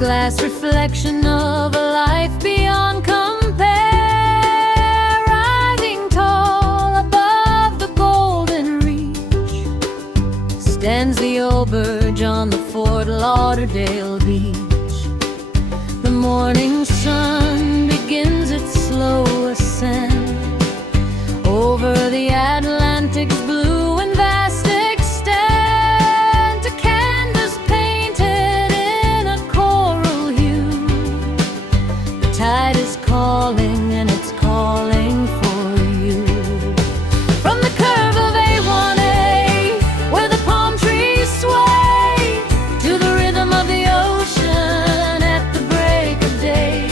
glass reflection of a life beyond compare. Rising tall above the golden reach stands the Auberge on the Ft.Lauderdale Beach. The morning sun begins its slow ascent over the Atlantic's blue and vast extent. A canvas painted in a coral hue. The tide is calling and it's calling for you. From the curve of A1A, where the palm trees sway, to the rhythm of the ocean at the break of day.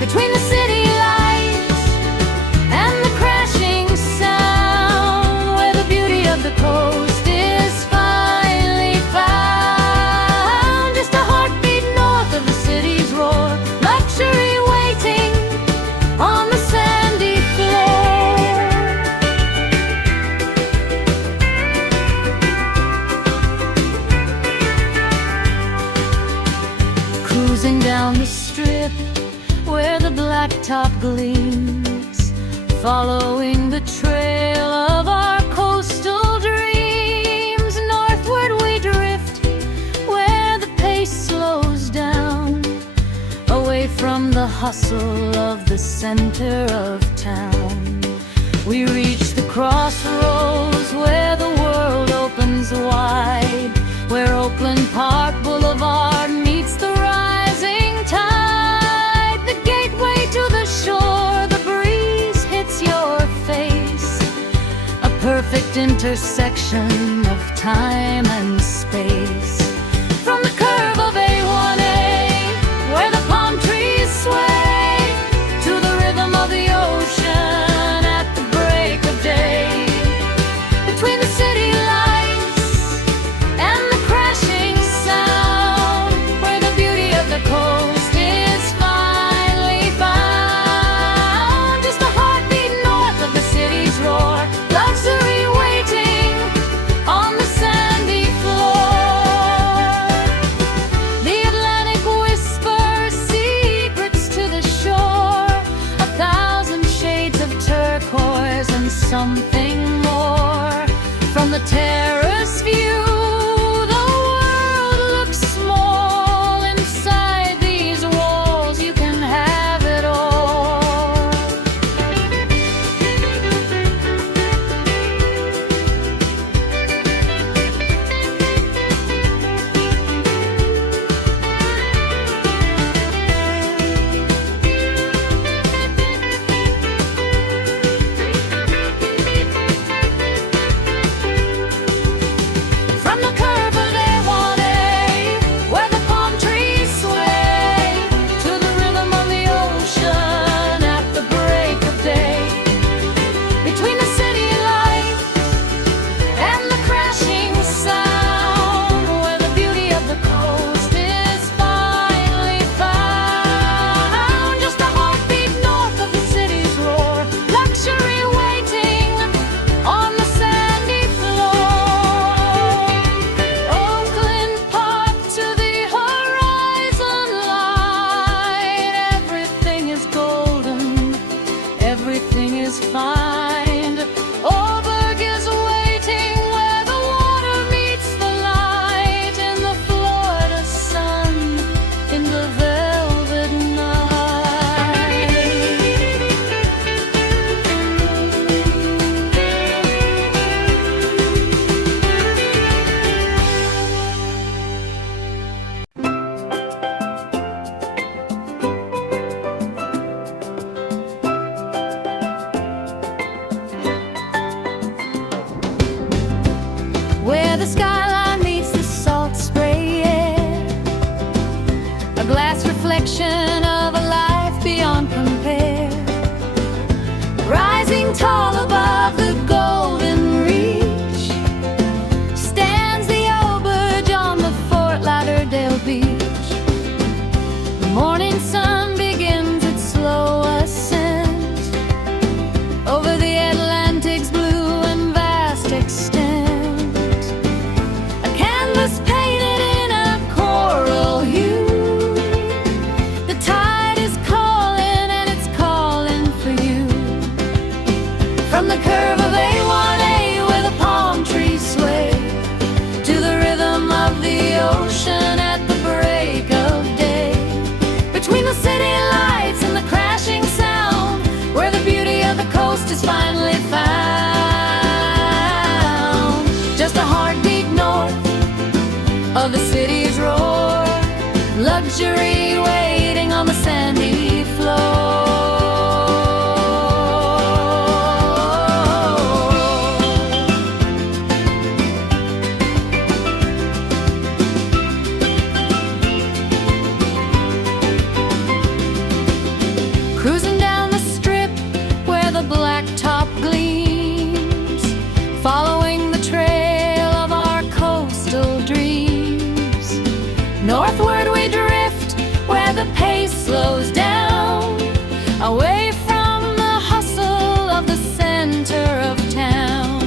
Between the city lights and the crashing sound, where the beauty of the coast is finally found. Just a heartbeat north of the city's roar, luxury waiting on the sandy floor. Cruising down the strip where the blacktop gleams, following the trail of our coastal dreams. Northward we drift, where the pace slows down, away from the hustle of the center of town. We reach the crossroads where the world opens wide, where Oakland Park Boulevard meets the rising tide. The gateway to the shore, the breeze hits your face, a perfect intersection of time and space. From the curve of A1A, where the palm trees sway, to the rhythm of the ocean at the break of day. Between the city lights and the crashing sound, where the beauty of the coast is finally found. Just a heartbeat north of the city's roar, luxury waiting on the sandy floor. The Atlantic whispers secrets to the shore, a thousand shades of turquoise and something more. From the terrace view, the world looks small. Inside these walls, you can have it all. From the curve of A1A, where the palm trees sway, to the rhythm of the ocean at the break of day. Between the city lights and the crashing sound, where the beauty of the coast is finally found. Just a heartbeat north of the city's roar, luxury waiting on the sandy floor. Oakland Park to the horizon light, everything is golden, everything is fine. Auberge is waiting where the water meets the light, in the Florida sun, in the velvet night. Where the skyline meets the salt spray air, a glass reflection of a life beyond compare. Rising tall above the golden reach stands the Auberge on the Ft.Lauderdale Beach. The morning sun begins its slow ascent over the Atlantic's blue and vast extent. A canvas painted in a coral hue. luxury waiting on the sandy floor. Cruising down the strip where the blacktop gleams, following the trail of our coastal dreams. Northward we drift where the pace slows down, away from the hustle of the center of town.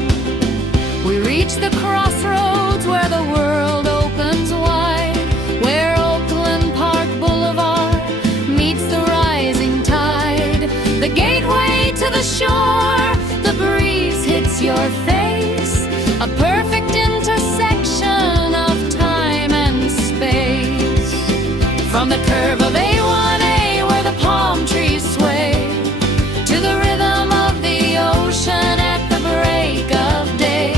We reach the crossroads where the world opens wide, where Oakland Park Boulevard meets the rising tide. The gateway to the shore, the breeze hits your face, a perfect intersection of time and space. From the curve of A1A where the palm trees sway, to the rhythm of the ocean at the break of day.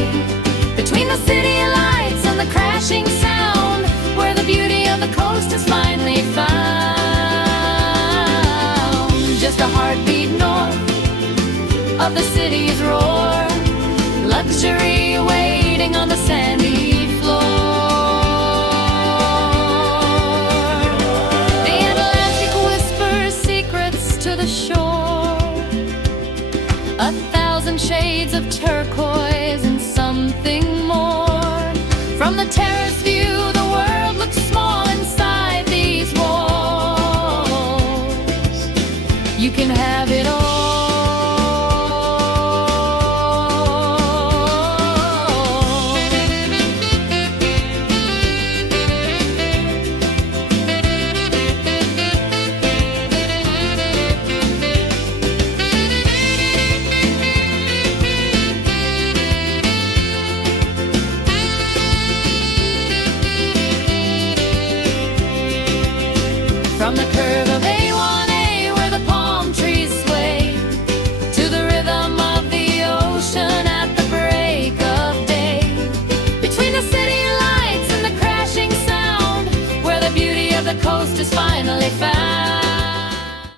Between the city lights and the crashing sound, where the beauty of the coast is finally found. Just a heartbeat north of the city's roar, luxury waiting on the sandy floor. The Atlantic whispers secrets to the shore, 1,000 shades of turquoise and something more. From the terrace view, the world looks small inside these walls. You can have it all. From the curve of A1A where the palm trees sway, to the rhythm of the ocean at the break of day. Between the city lights and the crashing sound, where the beauty of the coast is finally found.